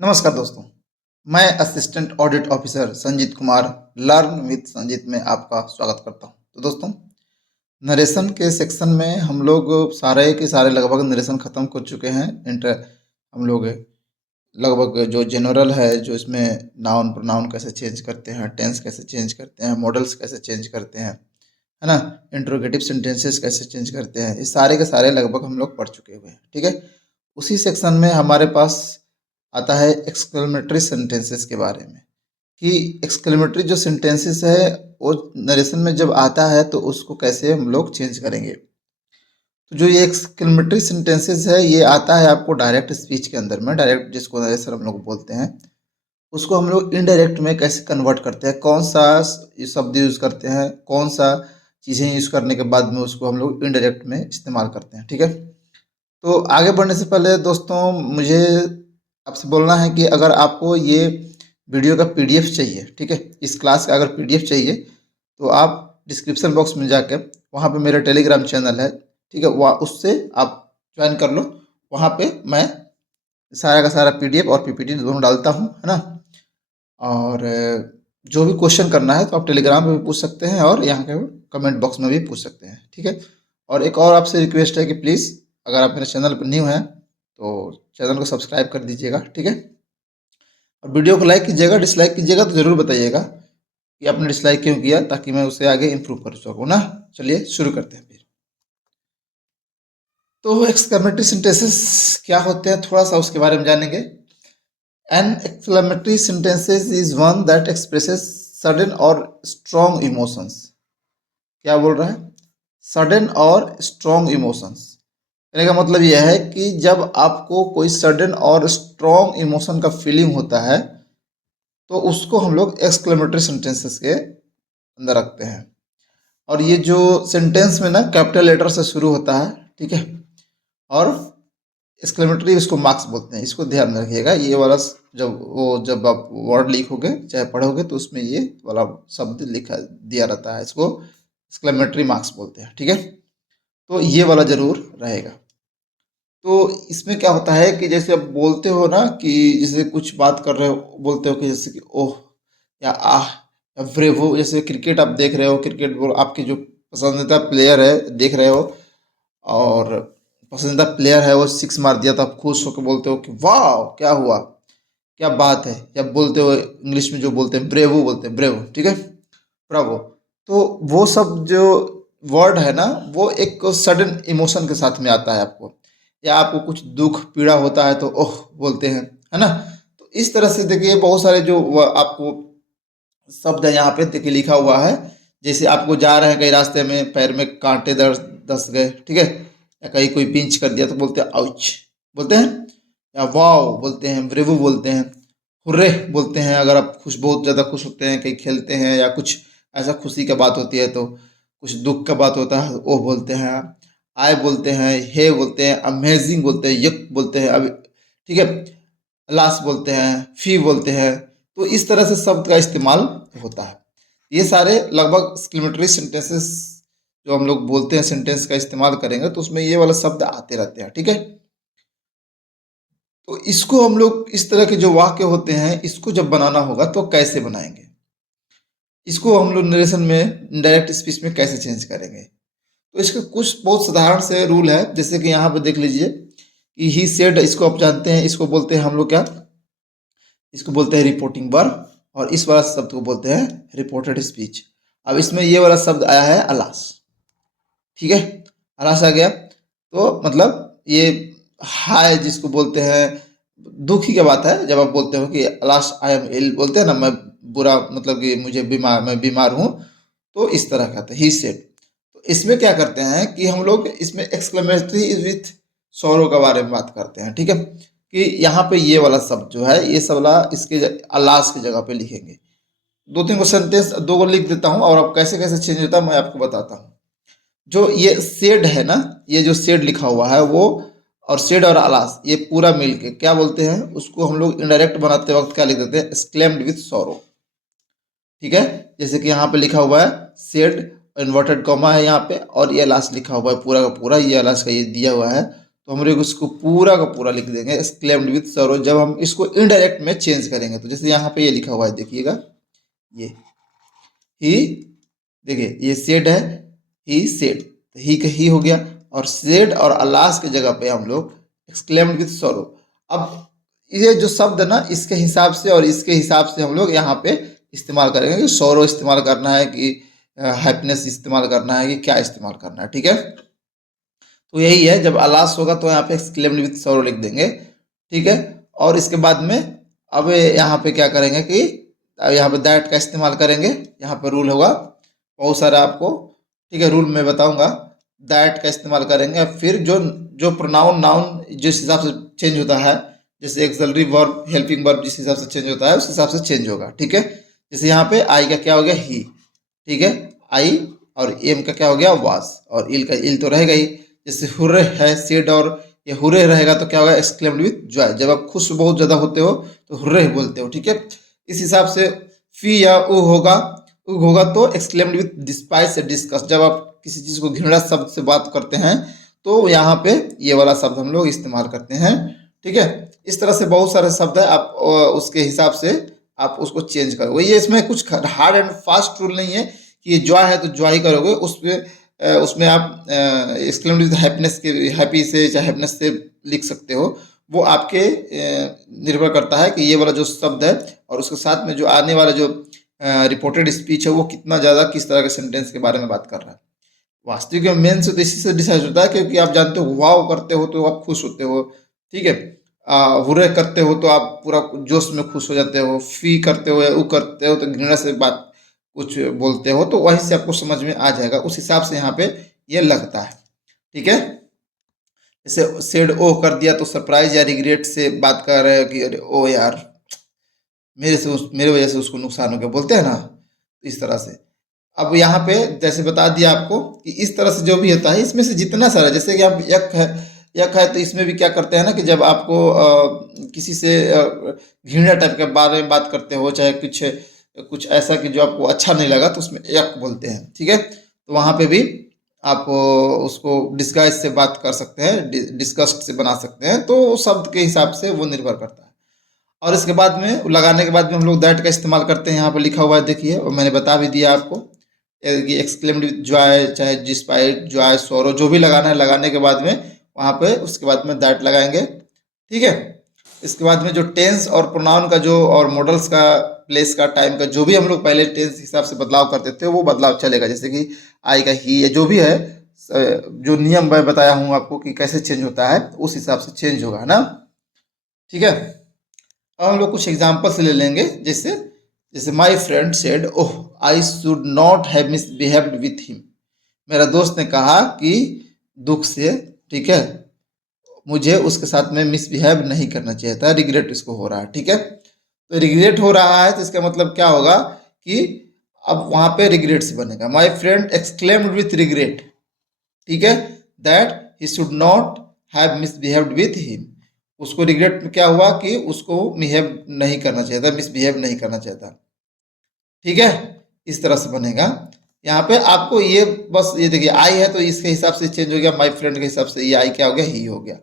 नमस्कार दोस्तों, मैं assistant audit officer Sanjeet Kumar learn with Sanjeet में आपका स्वागत करता हूं। तो दोस्तों, नरेशन के सेक्शन में हम लोग सारे के सारे लगभग नरेशन ख़त्म कर चुके हैं। हम लोग लगभग जो जनरल है, जो इसमें नाउन प्रोनाउन कैसे चेंज करते हैं, टेंस कैसे चेंज करते हैं, मॉडल्स कैसे चेंज करते हैं, है ना, इंट्रोगेटिव सेंटेंसेस कैसे चेंज करते हैं, ये सारे के सारे लगभग हम लोग पढ़ चुके हुए हैं। ठीक है, उसी सेक्शन में हमारे पास आता है एक्सक्लेमेटरी सेंटेंसेस के बारे में, कि एक्सक्लेमेटरी जो सेंटेंसेस है वो नरेशन में जब आता है तो उसको कैसे हम लोग चेंज करेंगे। तो जो ये एक्सक्लेमेटरी सेंटेंसेस है ये आता है आपको डायरेक्ट स्पीच के अंदर में, डायरेक्ट जिसको नरेशन हम लोग बोलते हैं, उसको हम लोग इनडायरेक्ट में कैसे कन्वर्ट करते हैं, कौन सा शब्द यूज़ करते हैं, कौन सा चीज़ें यूज़ करने के बाद में उसको हम लोग इनडायरेक्ट में इस्तेमाल करते हैं। ठीक है, तो आगे बढ़ने से पहले दोस्तों मुझे आपसे बोलना है कि अगर आपको ये वीडियो का पीडीएफ चाहिए, ठीक है, इस क्लास का अगर पीडीएफ चाहिए तो आप डिस्क्रिप्शन बॉक्स में जाके वहाँ पे मेरा टेलीग्राम चैनल है, ठीक है, वहाँ उससे आप ज्वाइन कर लो। वहाँ पे मैं सारा का सारा पीडीएफ और पीपीटी दोनों डालता हूँ, है ना। और जो भी क्वेश्चन करना है तो आप टेलीग्राम पे भी पूछ सकते हैं और यहाँ के कमेंट बॉक्स में भी पूछ सकते हैं। ठीक है, और एक और आपसे रिक्वेस्ट है कि प्लीज़ अगर आप मेरे चैनल पर न्यू हैं तो चैनल को सब्सक्राइब कर दीजिएगा। ठीक है, और वीडियो को लाइक कीजिएगा, डिसलाइक कीजिएगा तो ज़रूर बताइएगा कि आपने डिसलाइक क्यों किया, ताकि मैं उसे आगे इम्प्रूव कर सकूँ ना। चलिए शुरू करते हैं फिर। तो एक्सक्लेमेटरी सेंटेंसेस क्या होते हैं, थोड़ा सा उसके बारे में जानेंगे। An exclamatory sentences is one that expresses sudden और स्ट्रॉन्ग इमोशंस। क्या बोल रहा है, सडन और स्ट्रॉन्ग इमोशंस। कहने का मतलब यह है कि जब आपको कोई सडन और स्ट्रॉन्ग इमोशन का फीलिंग होता है तो उसको हम लोग एक्सक्लेमेटरी सेंटेंसेस के अंदर रखते हैं। और ये जो सेंटेंस में ना कैपिटल लेटर से शुरू होता है, ठीक है, और एक्सक्लेमेटरी इसको मार्क्स बोलते हैं, इसको ध्यान में रखिएगा। ये वाला जब आप वर्ड लिखोगे चाहे पढ़ोगे तो उसमें ये वाला शब्द लिखा दिया रहता है, इसको एक्सक्लेमेटरी मार्क्स बोलते हैं। ठीक है, तो ये वाला जरूर रहेगा। तो इसमें क्या होता है कि जैसे आप बोलते हो ना, कि जैसे कुछ बात कर रहे हो, बोलते हो कि जैसे कि ओह या आह या ब्रेवो, जैसे क्रिकेट आप देख रहे हो, क्रिकेट बोल आपके जो पसंदीदा प्लेयर है देख रहे हो, और पसंदीदा प्लेयर है वो सिक्स मार दिया तो आप खुश होकर बोलते हो कि वाह क्या हुआ, क्या बात है, या बोलते हो इंग्लिश में जो बोलते हैं ब्रेवो, बोलते हैं ब्रेवो, ठीक है, ब्रावो। तो वो सब जो वर्ड है ना, वो एक सडन इमोशन के साथ में आता है आपको, या आपको कुछ दुख पीड़ा होता है तो ओह बोलते हैं, है ना। तो इस तरह से देखिए बहुत सारे जो आपको शब्द है यहाँ पे देखिए लिखा हुआ है। जैसे आपको जा रहे हैं कहीं रास्ते में, पैर में कांटे धस गए, ठीक है, या कहीं कोई पिंच कर दिया तो बोलते हैं आउच बोलते हैं, या वाओ बोलते हैं, ब्रेवो बोलते हैं, हुर्रे बोलते हैं अगर आप खुश बहुत ज़्यादा खुश होते हैं, कहीं खेलते हैं या कुछ ऐसा खुशी का बात होती है तो, कुछ दुख का बात होता है वो बोलते हैं। आय बोलते हैं, हे बोलते हैं, अमेजिंग बोलते हैं, यक बोलते हैं, अब ठीक है, लास्ट बोलते हैं, फी बोलते हैं। तो इस तरह से शब्द का इस्तेमाल होता है। ये सारे लगभग एक्सक्लेमेटरी सेंटेंसेस जो हम लोग बोलते हैं, सेंटेंस का इस्तेमाल करेंगे तो उसमें ये वाला शब्द आते रहते हैं। ठीक है, तो इसको हम लोग इस तरह के जो वाक्य होते हैं इसको जब बनाना होगा तो कैसे बनाएंगे, इसको हम लोग नरेशन में डायरेक्ट स्पीच में कैसे चेंज करेंगे। तो इसके कुछ बहुत साधारण से रूल है, जैसे कि यहाँ पे देख लीजिए कि ही सेड, इसको आप जानते हैं, इसको बोलते हैं हम लोग क्या, इसको बोलते हैं रिपोर्टिंग वर्ब, और इस वाला शब्द को बोलते हैं रिपोर्टेड स्पीच। अब इसमें ये वाला शब्द आया है अलास, ठीक है, अलास आ गया तो मतलब ये हाय जिसको बोलते हैं, दुखी की बात है जब आप बोलते हो कि अलास आई एम इल, बोलते हैं ना मैं बुरा, मतलब कि मुझे बीमार, मैं बीमार हूँ, तो इस तरह का था ही सेड। तो इसमें क्या करते हैं कि हम लोग इसमें एक्सक्लेमेटरी विथ सौरो के बारे में बात करते हैं। ठीक है, कि यहाँ पे ये वाला शब्द जो है, ये सब वाला इसके अलास की जगह पे लिखेंगे। दो तीन को सेंटेंस दो को लिख देता हूँ और अब कैसे कैसे चेंज होता है मैं आपको बताता हूँ। जो ये शेड है ना, ये जो शेड लिखा हुआ है वो, और शेड और अलास ये पूरा मिल के क्या बोलते हैं, उसको हम लोग इनडायरेक्ट बनाते वक्त क्या लिख देते हैं, एक्सक्लेम्ड विथ सॉरो। ठीक है, जैसे कि यहाँ पे लिखा हुआ है शेड, इन्वर्टेड कॉमा है यहाँ पे, और ये अलास लिखा हुआ है पूरा का पूरा, ये अलास का ये दिया हुआ है, तो हम लोग इसको पूरा का पूरा लिख देंगे एक्सक्लेम्ड विथ सरो। जब हम इसको इनडायरेक्ट में चेंज करेंगे तो जैसे यहाँ पे ये लिखा हुआ है, देखिएगा ये ही, देखिए ये सेड है, ही सेड, ही का ही हो गया, और सेड और अलास की जगह पे हम लोग एक्सक्लेम्ड विथ सरो। अब ये जो शब्द है ना, इसके हिसाब से और इसके हिसाब से हम लोग यहाँ पे इस्तेमाल करेंगे कि सौरो इस्तेमाल करना है कि हैप्पीनेस इस्तेमाल करना है कि क्या इस्तेमाल करना है, ठीक है। तो यही है, जब अलास होगा तो यहाँ पे एक्सक्लेम्ड विथ सौरो लिख देंगे, ठीक है। और इसके बाद में अब यहाँ पे क्या करेंगे कि अब यहाँ पे दैट का इस्तेमाल करेंगे। यहाँ पे रूल होगा बहुत सारा आपको, ठीक है, रूल मैं बताऊंगा। दैट का इस्तेमाल करेंगे, फिर जो जो प्रोनाउन नाउन जिस हिसाब से चेंज होता है, जैसे एक्सलरी वर्ब हेल्पिंग वर्ब जिस हिसाब से चेंज होता है उस हिसाब से चेंज होगा, ठीक है। जैसे यहाँ पे आई का क्या हो गया, ही, ठीक है, आई, और एम का क्या हो गया, वास, और इल का इल तो रहेगा ही। जैसे हुर्रे है, सेड, और ये हुर्रे रहेगा तो क्या होगा, एक्सक्लेम्ड विथ जॉय। जब आप खुश बहुत ज़्यादा होते हो तो हुर्रे बोलते हो, ठीक है। इस हिसाब से फी या उ होगा, उ होगा तो एक्सक्लेम्ड विथ डिस्पाइस या डिस्कस। जब आप किसी चीज़ को घृणा शब्द से बात करते हैं तो यहाँ पे ये वाला शब्द हम लोग इस्तेमाल करते हैं, ठीक है। इस तरह से बहुत सारे शब्द है, आप उसके हिसाब से आप उसको चेंज करोगे। ये इसमें कुछ हार्ड एंड फास्ट रूल नहीं है कि ये जॉय है तो जॉय ही करोगे। उसमें आप एक्सक्लेम्ड विथ हैप्पीनेस के, हैप्पी से चाहे हैप्पीनेस से लिख सकते हो। वो आपके निर्भर करता है कि ये वाला जो शब्द है और उसके साथ में जो आने वाला जो रिपोर्टेड स्पीच है वो कितना ज़्यादा किस तरह के सेंटेंस के बारे में बात कर रहा है। वास्तविक में मेन से तो इसी से डिसाइड होता है, क्योंकि आप जानते हो वाव करते हो तो आप खुश होते हो, ठीक है। हुर्रे करते हो तो आप पूरा जोश में खुश हो जाते हो, फी करते हो या उ करते हो तो घृणा से बात कुछ बोलते हो, तो वहीं से आपको समझ में आ जाएगा। उस हिसाब से यहाँ पे ये लगता है, ठीक है। जैसे सेड ओ कर दिया तो सरप्राइज या रिग्रेट से बात कर रहे हो कि अरे ओ यार मेरे वजह से उसको नुकसान हो गया, बोलते हैं ना, तो इस तरह से। अब यहाँ पे जैसे बता दिया आपको कि इस तरह से जो भी होता है इसमें से जितना सारा, जैसे कि आप यक है तो इसमें भी क्या करते हैं ना कि जब आपको किसी से घृणा टाइप के बारे में बात करते हो, चाहे कुछ कुछ ऐसा कि जो आपको अच्छा नहीं लगा तो उसमें यक बोलते हैं, ठीक है। तो वहाँ पे भी आप उसको डिस्गाइज से बात कर सकते हैं, डिस्कस्ट से बना सकते हैं, तो शब्द के हिसाब से वो निर्भर करता है। और इसके बाद में लगाने के बाद में हम लोग दैट का इस्तेमाल करते हैं। यहाँ पे लिखा हुआ है, देखिए, और मैंने बता भी दिया आपको कि एक्सक्लेम्ड विथ जॉय, चाहे डिस्पाइट जॉय, सोरो, जो भी लगाना है लगाने के बाद में वहाँ पे उसके बाद में दैट लगाएंगे, ठीक है। इसके बाद में जो टेंस और प्रोनाउन का जो और मॉडल्स का, प्लेस का, टाइम का, जो भी हम लोग पहले टेंस के हिसाब से बदलाव करते थे वो बदलाव चलेगा। जैसे कि आई का ही, जो भी है, जो नियम मैं बताया हूँ आपको कि कैसे चेंज होता है उस हिसाब से चेंज होगा, है ना, ठीक है। अब हम लोग कुछ एग्जाम्पल से ले लेंगे। जैसे जैसे my friend said oh I should not have misbehaved with him. मेरा दोस्त ने कहा कि दुख से, ठीक है, मुझे उसके साथ में मिसबिहेव नहीं करना चाहिए था, रिग्रेट इसको हो रहा है, ठीक है। तो रिग्रेट हो रहा है तो इसका मतलब क्या होगा कि अब वहाँ पे रिग्रेट से बनेगा my friend exclaimed with regret, ठीक है, that he should not have misbehaved with him. उसको रिग्रेट में क्या हुआ कि उसको बिहेव नहीं करना चाहिए था, मिसबिहेव नहीं करना चाहिए था, ठीक है। इस तरह से बनेगा। यहाँ पे आपको ये बस ये देखिए, आई है तो इसके हिसाब से चेंज हो गया, माई फ्रेंड के हिसाब से ये आई क्या हो गया, ही हो गया।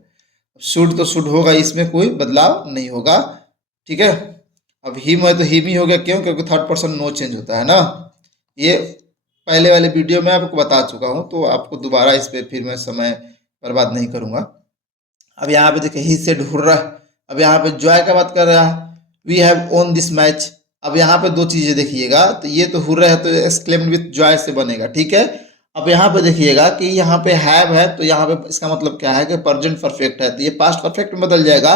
शुड तो शुड होगा, इसमें कोई बदलाव नहीं होगा, ठीक है। अब हिम है तो हिम ही हो गया, क्यों, क्योंकि थर्ड पर्सन नो चेंज होता है ना। ये पहले वाले वीडियो में आपको बता चुका हूँ, तो आपको दोबारा इस पर फिर मैं समय बर्बाद नहीं करूँगा। अब यहाँ पे देखिए ही सेड हुर्रा। अब यहाँ पे जॉय का बात कर रहा है, we have won this match. अब यहाँ पे दो चीजें देखिएगा, तो ये तो हुर्रा है तो एक्सक्लेम्ड विथ जॉय से बनेगा, ठीक है। अब यहाँ पे देखिएगा कि यहाँ पे हैव है तो यहाँ पे इसका मतलब क्या है कि प्रेजेंट परफेक्ट है, तो ये पास्ट परफेक्ट में बदल जाएगा।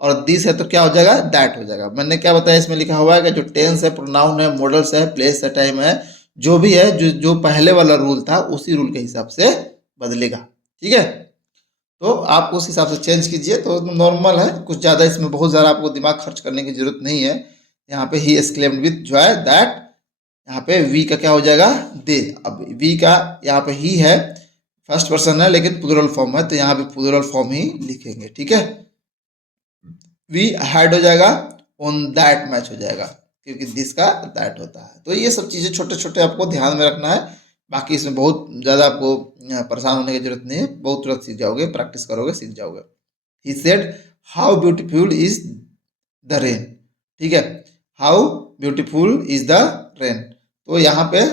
और दिस है तो क्या हो जाएगा, दैट हो जाएगा। मैंने क्या बताया, इसमें लिखा हुआ है कि जो टेंस है, प्रोनाउन है, मॉडल्स है, प्लेस है, टाइम है, जो भी है, जो जो पहले वाला रूल था उसी रूल के हिसाब से बदलेगा, ठीक है। तो आप उस हिसाब से चेंज कीजिए तो नॉर्मल है, कुछ ज़्यादा इसमें बहुत ज़्यादा आपको दिमाग खर्च करने की जरूरत नहीं है। यहाँ पे he exclaimed with Joy that, यहाँ पे वी का क्या हो जाएगा, दे। अब वी का यहाँ पे ही है, फर्स्ट पर्सन है लेकिन प्लूरल फॉर्म है, तो यहाँ पे प्लूरल फॉर्म ही लिखेंगे, ठीक है। वी हैड हो जाएगा, ऑन दैट मैच हो जाएगा, क्योंकि दिस का दैट होता है। तो ये सब चीज़ें छोटे छोटे आपको ध्यान में रखना है। बाकी इसमें बहुत ज़्यादा आपको परेशान होने की जरूरत नहीं है, बहुत तुरंत सीख जाओगे, प्रैक्टिस करोगे सीख जाओगे। He said how beautiful is the rain. ठीक है, how beautiful is the rain. तो यहाँ पे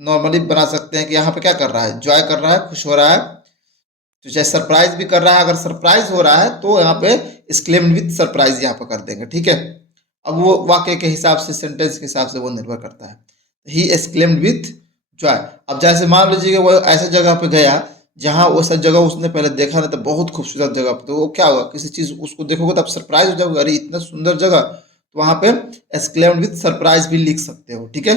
नॉर्मली बना सकते हैं कि यहाँ पे क्या कर रहा है, जॉय कर रहा है, खुश हो रहा है, तो चाहे सरप्राइज भी कर रहा है। अगर सरप्राइज हो रहा है तो यहाँ पे एक्सक्लेम्ड विथ सरप्राइज यहाँ पे कर देंगे। ठीक है, अब वो वाक्य के हिसाब से, सेंटेंस के हिसाब से वो निर्भर करता है। He exclaimed with Joy. अब जैसे मान लीजिए वो ऐसे जगह पे गया जहाँ वो सब जगह उसने पहले देखा नहीं, तो बहुत खूबसूरत जगह पे, तो वो क्या होगा, किसी चीज उसको देखोगे तो आप सरप्राइज हो जाओगे, अरे इतना सुंदर जगह। तो वहां पे एक्सक्लेम्ड विथ सरप्राइज भी लिख सकते हो। ठीक है,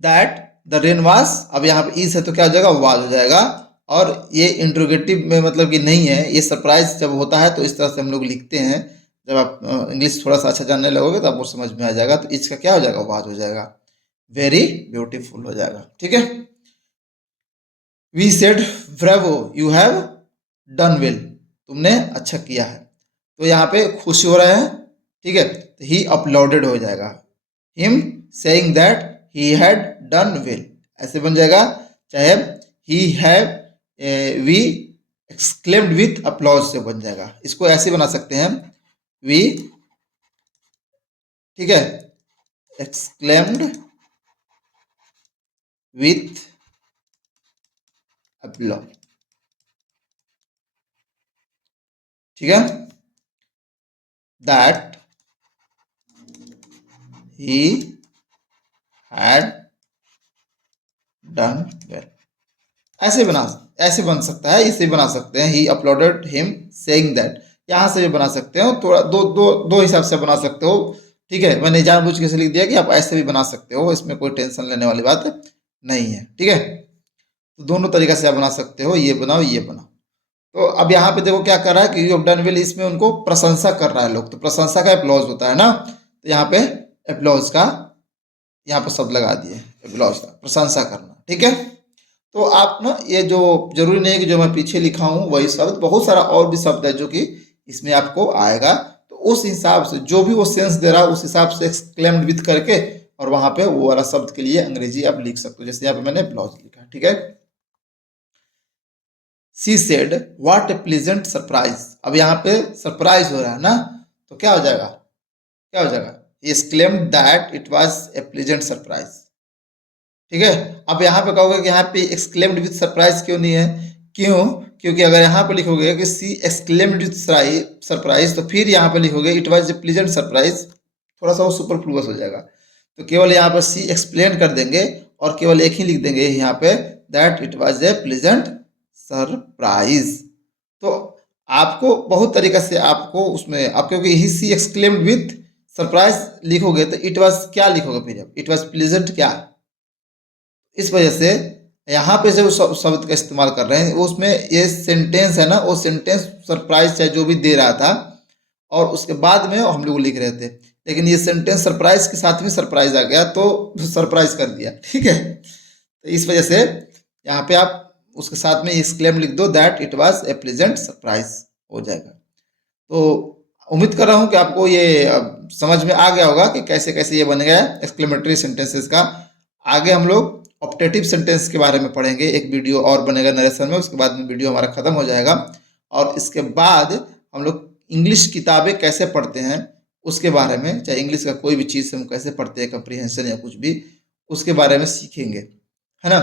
दैट द रेन वाज, अब यहाँ पे इज है तो क्या हो जाएगा, वाज हो जाएगा। और ये इंट्रोगेटिव में मतलब कि नहीं है, ये सरप्राइज जब होता है तो इस तरह से हम लोग लिखते हैं। जब आप इंग्लिश थोड़ा सा अच्छा जानने लगोगे तो आपको समझ में आ जाएगा। तो इसका क्या हो जाएगा, वाज हो जाएगा, वेरी ब्यूटीफुल हो जाएगा। ठीक है, we said bravo you have done well, तुमने अच्छा किया है। तो यहाँ पे खुशी हो रहे हैं। ठीक है, तो ही अपलोडेड हो जाएगा, him saying that he had done well, ऐसे बन जाएगा। चाहे he have we exclaimed with applause से बन जाएगा। इसको ऐसे बना सकते हैं, वी, ठीक है, एक्सक्लेम्ड विथ अपलॉज। ठीक है, that he had done well, ऐसे बन सकता है, इसे बना सकते हैं, ही अपलोडेड हिम सेइंग दैट। यहाँ से भी बना सकते हो, थोड़ा दो हिसाब से बना सकते हो। ठीक है, मैंने जानबूझ के लिख दिया कि आप ऐसे भी बना सकते हो, इसमें कोई टेंशन लेने वाली बात नहीं है। ठीक है, तो दोनों तरीका से आप बना सकते हो, ये बनाओ ये बनाओ। तो अब यहाँ पे देखो क्या कर रहा है कि यू हैव डन वेल, इसमें उनको प्रशंसा कर रहा है लोग, तो प्रशंसा का एप्लॉज होता है ना, तो यहाँ पे एप्लॉज का यहाँ पे शब्द लगा दिए, एप्लॉज का प्रशंसा करना। ठीक है, तो आप ना ये जो जरूरी नहीं है कि जो मैं पीछे लिखा हूँ वही शब्द, बहुत सारा और भी शब्द है जो कि इसमें आपको आएगा। तो उस हिसाब से जो भी वो सेंस दे रहा है उस हिसाब से एक्सक्लेम्ड विथ करके और वहां पे वो वाला शब्द के लिए अंग्रेजी आप लिख सकते हो, जैसे यहाँ पे मैंने ब्लाउज लिखा। ठीक है, she said what A pleasant surprise. अब यहाँ पे सरप्राइज हो रहा है ना, तो क्या हो जाएगा, क्या हो जाएगा, he exclaimed that it was a pleasant surprise. ठीक है, अब यहाँ पे कहोगे कि यहाँ पे एक्सक्लेम्ड विथ सरप्राइज क्यों नहीं है, क्यों, क्योंकि अगर यहाँ पे लिखोगे कि सी एक्सक्लेम्ड विथ सरप्राइज, तो फिर यहाँ पे लिखोगे it was a pleasant surprise, थोड़ा सा वो सुपरफ्लुअस हो जाएगा। तो केवल यहाँ पर सी एक्सप्लेन कर देंगे और केवल एक ही लिख देंगे यहाँ पे, that it was a pleasant surprise. तो आपको बहुत तरीका से आपको उसमें, आप क्योंकि ही सी एक्सक्लेम्ड विथ सरप्राइज लिखोगे तो इट वाज क्या लिखोगे, फिर इट वाज प्लीजेंट क्या, इस वजह से यहाँ पे जो शब्द का इस्तेमाल कर रहे हैं उसमें ये सेंटेंस है ना, वो सेंटेंस सरप्राइज चाहे जो भी दे रहा था और उसके बाद में हम लोग लिख रहे थे, लेकिन ये सेंटेंस सरप्राइज के साथ में सरप्राइज आ गया तो सरप्राइज कर दिया। ठीक है, तो इस वजह से यहाँ पे आप उसके साथ में एक्सक्लेम लिख दो, that it was a pleasant surprise हो जाएगा। तो उम्मीद कर रहा हूँ कि आपको ये समझ में आ गया होगा कि कैसे कैसे ये बन गया एक्सक्लेमेटरी सेंटेंसेस का। आगे हम लोग ऑप्टेटिव सेंटेंस के बारे में पढ़ेंगे, एक वीडियो और बनेगा नरेशन में, उसके बाद में वीडियो हमारा खत्म हो जाएगा। और इसके बाद हम लोग इंग्लिश किताबें कैसे पढ़ते हैं उसके बारे में, चाहे इंग्लिश का कोई भी चीज़ हम कैसे पढ़ते हैं, कंप्रीहेंशन या कुछ भी, उसके बारे में सीखेंगे, है ना।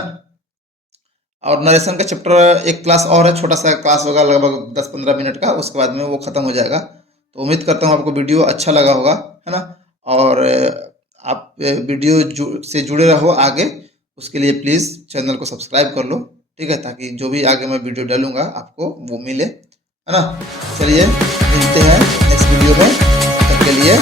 और नरेशन का चैप्टर एक क्लास और है, छोटा सा क्लास होगा लगभग 10-15 मिनट का, उसके बाद में वो ख़त्म हो जाएगा। तो उम्मीद करता हूँ आपको वीडियो अच्छा लगा होगा, है ना। और आप वीडियो से जुड़े रहो आगे, उसके लिए प्लीज़ चैनल को सब्सक्राइब कर लो, ठीक है, ताकि जो भी आगे मैं वीडियो डालूंगा आपको वो मिले, है ना। चलिए मिलते हैं नेक्स्ट वीडियो में, तब के लिए